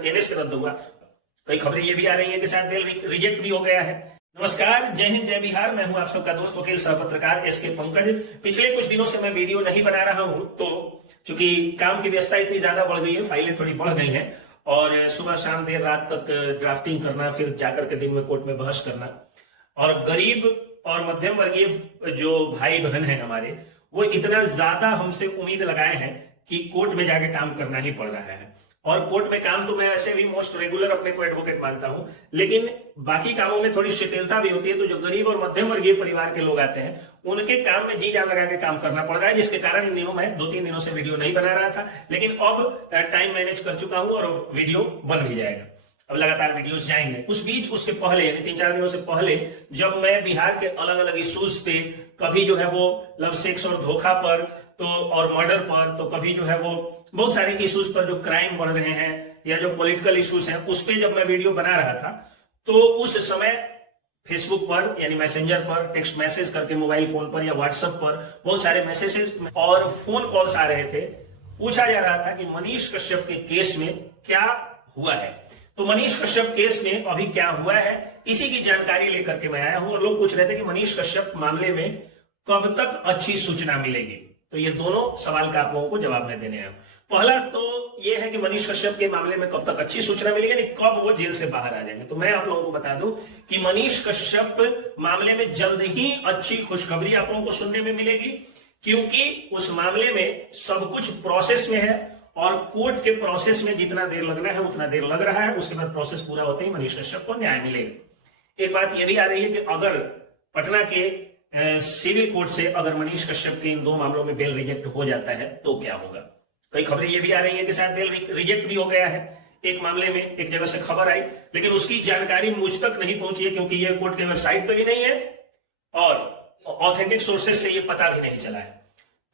तरह एनए से रद्द हुआ। कई खबरें ये भी आ रही है कि शायद बेल रिजेक्ट भी हो गया है। नमस्कार, जय हिंद, जय बिहार। मैं हूं आप सबका दोस्त वकील सह पत्रकार एसके पंकज। पिछले कुछ दिनों से मैं वीडियो नहीं बना रहा हूं, तो चूंकि काम की व्यस्तता इतनी ज्यादा बढ़ गई है, फाइलें थोड़ी बढ़ गई हैं और सुबह शाम देर रात तक ड्राफ्टिंग करना, फिर जाकर के दिन में कोर्ट में बहस करना, और गरीब और मध्यम वर्गीय जो भाई बहन हैं हमारे, वो इतना ज्यादा हमसे उम्मीद लगाए हैं कि कोर्ट में जाके काम करना ही पड़ रहा है। और कोर्ट में काम तो मैं ऐसे भी मोस्ट रेगुलर अपने को एडवोकेट मानता हूं, लेकिन बाकी कामों में थोड़ी शिथिलता भी होती है। तो जो गरीब और मध्यम वर्गीय परिवार के लोग आते हैं, उनके काम में जी जान लगा के काम करना पड़ रहा है, जिसके कारण इन दिनों मैं 2-3 दिनों से वीडियो नहीं बना रहा था। लेकिन अब टाइम मैनेज कर चुका हूं और वीडियो बन भी जाएगा। अब लगातार वीडियोस जाएंगे। उस बीच उसके पहले यानी 3-4 दिनों से पहले जब मैं बिहार के अलग अलग इश्यूज पे, कभी जो है वो लव सेक्स और धोखा पर, तो और मर्डर पर, तो कभी जो है वो बहुत सारे इश्यूज पर जो क्राइम बढ़ रहे हैं या जो पॉलिटिकल इश्यूज हैं, उस पर जब मैं वीडियो बना रहा था, तो उस समय फेसबुक पर यानी मैसेंजर पर टेक्स्ट मैसेज करके, मोबाइल फोन पर या व्हाट्सएप पर बहुत सारे मैसेजेस और फोन कॉल्स आ रहे थे। पूछा जा रहा था कि मनीष कश्यप के केस में क्या हुआ है। तो मनीष कश्यप केस में अभी क्या हुआ है, इसी की जानकारी लेकर के मैं आया हूं। और लोग पूछ रहे थे कि मनीष कश्यप मामले में कब तक अच्छी सूचना मिलेगी। तो ये दोनों सवाल का आप लोगों को जवाब मैं देने आया हूं। पहला तो ये है कि मनीष कश्यप के मामले में कब तक अच्छी सूचना मिलेगी, यानी कब वो जेल से बाहर आ जाएंगे। तो मैं आप लोगों को बता दूं कि मनीष कश्यप मामले में जल्द ही अच्छी खुशखबरी आप लोगों को सुनने में मिलेगी, क्योंकि उस मामले में सब कुछ प्रोसेस में है और कोर्ट के प्रोसेस में जितना देर लगना है उतना देर लग रहा है। उसके बाद प्रोसेस पूरा होते ही मनीष कश्यप को न्याय मिलेगा। एक बात यह भी आ रही है कि अगर पटना के सिविल कोर्ट से अगर मनीष कश्यप के इन 2 मामलों में बेल रिजेक्ट हो जाता है तो क्या होगा। कई खबरें ये भी आ रही है कि शायद बेल रिजेक्ट भी हो गया है। एक मामले में एक जगह से खबर आई, लेकिन उसकी जानकारी मुझ तक नहीं पहुंची है, क्योंकि ये कोर्ट के वेबसाइट पे भी नहीं है और ऑथेंटिक सोर्सेज से ये पता भी नहीं चला है।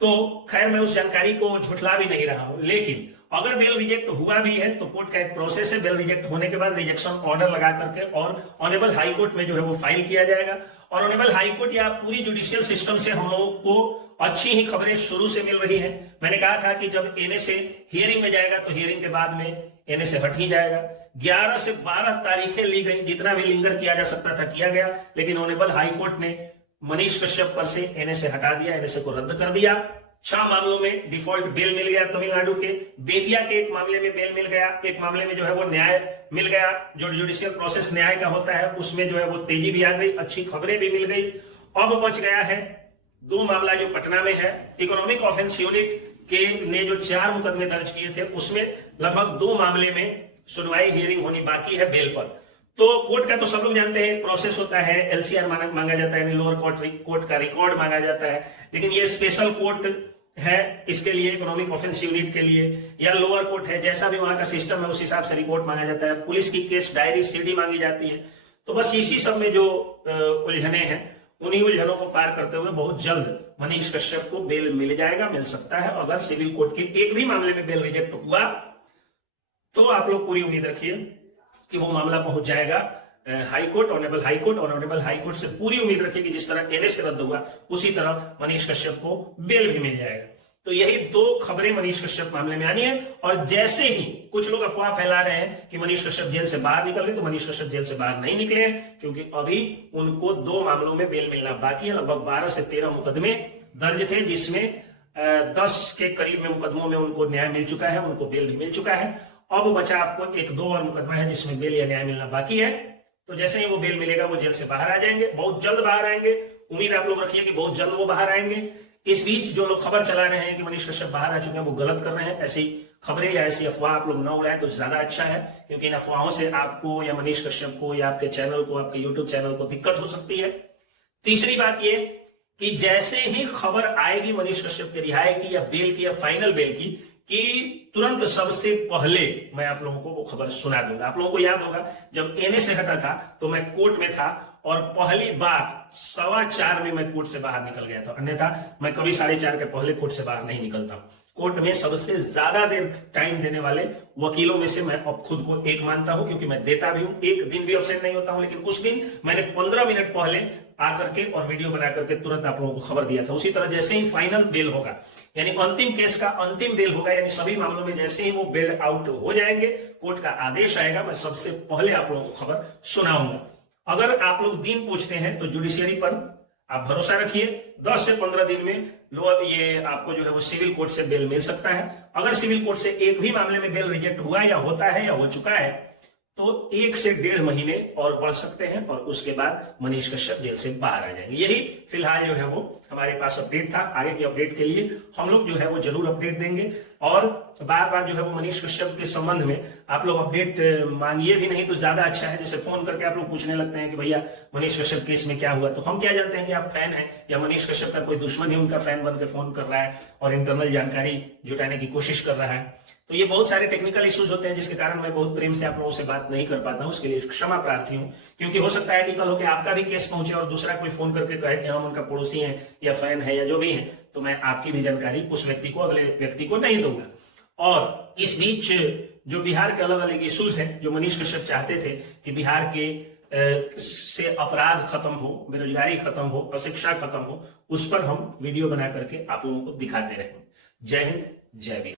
तो खैर, मैं उस जानकारी को झुठला भी नहीं रहा हूं। लेकिन अगर बेल रिजेक्ट हुआ भी है तो कोर्ट का एक प्रोसेस है। बेल रिजेक्ट होने के बाद रिजेक्शन ऑर्डर लगा करके और ऑनरेबल हाई कोर्ट में जो है वो फाइल किया जाएगा। और ऑनरेबल हाई कोर्ट या पूरी जुडिशियल सिस्टम से हम लोगों को अच्छी ही खबरें शुरू से मिल रही हैं। मैंने कहा था कि जब एनए से हियरिंग में जाएगा तो हियरिंग के बाद में एनए से हट ही जाएगा। 11 से 12 तारीखें ली गई, जितना भी लिंगर किया जा सकता था किया गया, लेकिन ऑनरेबल हाई कोर्ट ने मनीष कश्यप पर से एनए से हटा दिया, एनए से को रद्द कर दिया। 6 मामलों में डिफॉल्ट बेल मिल गया तमिलनाडु के। बेतिया के एक मामले में बेल मिल गया, एक मामले में जो है वो न्याय मिल गया। जो जुडिशियल प्रोसेस न्याय का होता है उसमें जो है वो तेजी भी आ गई, अच्छी खबरें भी मिल गई। अब बच गया है 2 मामला जो पटना में है। इकोनॉमिक ऑफेंस यूनिट के ने जो 4 मुकदमे दर्ज किए थे, उसमें लगभग 2 मामले में सुनवाई हियरिंग होनी बाकी है बेल पर। तो कोर्ट का तो सब लोग जानते हैं प्रोसेस होता है, एलसीआर मांगा जाता है, यानी लोअर कोर्ट का रिकॉर्ड मांगा जाता है। लेकिन ये स्पेशल कोर्ट है, इसके लिए इकोनॉमिक ऑफेंस यूनिट के लिए, या लोअर कोर्ट है, जैसा भी वहां का सिस्टम है उस हिसाब से रिपोर्ट मांगा जाता है। पुलिस की केस डायरी सीडी मांगी जाती है। तो बस इसी सब में जो उलझने हैं, उन्हीं उलझनों को पार करते हुए बहुत जल्द मनीष कश्यप को बेल मिल जाएगा, मिल सकता है। अगर सिविल कोर्ट के एक भी मामले में बेल रिजेक्ट हुआ तो आप लोग पूरी उम्मीद रखिए कि वो मामला पहुंच जाएगा high court, honourable high court. और ऑनरेबल हाई कोर्ट से पूरी उम्मीद रखिए कि जिस तरह एनए से रद्द हुआ उसी तरह मनीष कश्यप को बेल भी मिल जाएगा। तो यही 2 खबरें मनीष कश्यप मामले में आनी है। और जैसे ही कुछ लोग अफवाह फैला रहे हैं कि मनीष कश्यप जेल से बाहर निकल गए, तो मनीष कश्यप जेल से बाहर नहीं निकले हैं, क्योंकि अभी उनको 2 मामलों में बेल मिलना बाकी है। लगभग 12 से 13 मुकदमे दर्ज थे, जिसमें 10 के करीब में मुकदमों में उनको न्याय मिल चुका है, उनको बेल भी मिल चुका है। अब बचा आपको 1-2 और मुकदमा है जिसमें बेल या न्याय मिलना बाकी है। तो जैसे ही वो बेल मिलेगा वो जेल से बाहर आ जाएंगे, बहुत जल्द बाहर आएंगे। उम्मीद आप लोग रखिए कि बहुत जल्द वो बाहर आएंगे। इस बीच जो लोग खबर चला रहे हैं कि मनीष कश्यप बाहर आ चुके हैं, वो गलत कर रहे हैं। ऐसी खबरें या ऐसी अफवाह आप लोग न उड़ाएं तो ज्यादा अच्छा है, क्योंकि इन अफवाहों से आपको या मनीष कश्यप को या आपके चैनल को, आपके यूट्यूब चैनल को दिक्कत हो सकती है। तीसरी बात ये कि जैसे ही खबर आएगी मनीष कश्यप की रिहाई की या बेल की या फाइनल बेल की, कि तुरंत सबसे पहले मैं आप लोगों को वो खबर सुना दूंगा। आप लोगों को याद होगा जब एनए से हटा था तो मैं कोर्ट में था और पहली बार 4:15 में मैं कोर्ट से बाहर निकल गया था। अन्यथा मैं कभी 4:30 के पहले कोर्ट से बाहर नहीं निकलता। कोर्ट में सबसे ज्यादा देर टाइम देने वाले वकीलों में से मैं अब खुद को एक मानता हूं, क्योंकि मैं देता भी हूं, एक दिन भी अब्सेंट नहीं होता हूं। लेकिन कुछ दिन मैंने 15 मिनट पहले आकर के और वीडियो बना करके तुरंत आप लोगों को खबर दिया था। उसी तरह जैसे ही फाइनल बेल होगा, यानी अंतिम केस का अंतिम बेल होगा, यानी सभी मामलों में जैसे ही वो बेल आउट हो जाएंगे, कोर्ट का आदेश आएगा, मैं सबसे पहले आप लोगों को खबर सुनाऊंगा। अगर आप लोग दिन पूछते हैं तो जुडिशियरी पर आप भरोसा रखिए, 10 से 15 दिन में ये आपको जो है वो सिविल कोर्ट से बेल मिल सकता है। अगर सिविल कोर्ट से एक भी मामले में बेल रिजेक्ट हुआ या होता है या हो चुका है तो 1 से 1.5 महीने और बढ़ सकते हैं, और उसके बाद मनीष कश्यप जेल से बाहर आ जाएंगे। यही फिलहाल जो है वो हमारे पास अपडेट था। आगे के अपडेट के लिए हम लोग जो है वो जरूर अपडेट देंगे, और बार बार जो है वो मनीष कश्यप के संबंध में आप लोग अपडेट मांगिए भी नहीं तो ज्यादा अच्छा है। जैसे फोन करके आप लोग पूछने लगते हैं कि भैया मनीष कश्यप केस में क्या हुआ, तो हम क्या जानते हैं कि आप फैन हैं या मनीष कश्यप का कोई दुश्मन ही उनका फैन बन के फोन कर रहा है और इंटरनल जानकारी जुटाने की कोशिश कर रहा है। तो ये बहुत सारे टेक्निकल इश्यूज होते हैं जिसके कारण मैं बहुत प्रेम से आप लोगों से बात नहीं कर पाता हूं, उसके लिए क्षमा प्रार्थी हूं। क्योंकि हो सकता है कि कल होकर आपका भी केस पहुंचे और दूसरा कोई फोन करके कहे कि हम उनका पड़ोसी हैं या फैन है या जो भी है, तो मैं आपकी भी जानकारी उस व्यक्ति को, अगले व्यक्ति को नहीं दूंगा। और इस बीच जो बिहार के अलग अलग इश्यूज हैं, जो मनीष कश्यप चाहते थे कि बिहार के से अपराध खत्म हो, बेरोजगारी खत्म हो, अशिक्षा खत्म हो, उस पर हम वीडियो बना करके आप लोगों को दिखाते रहेंगे। जय हिंद, जय बिहार।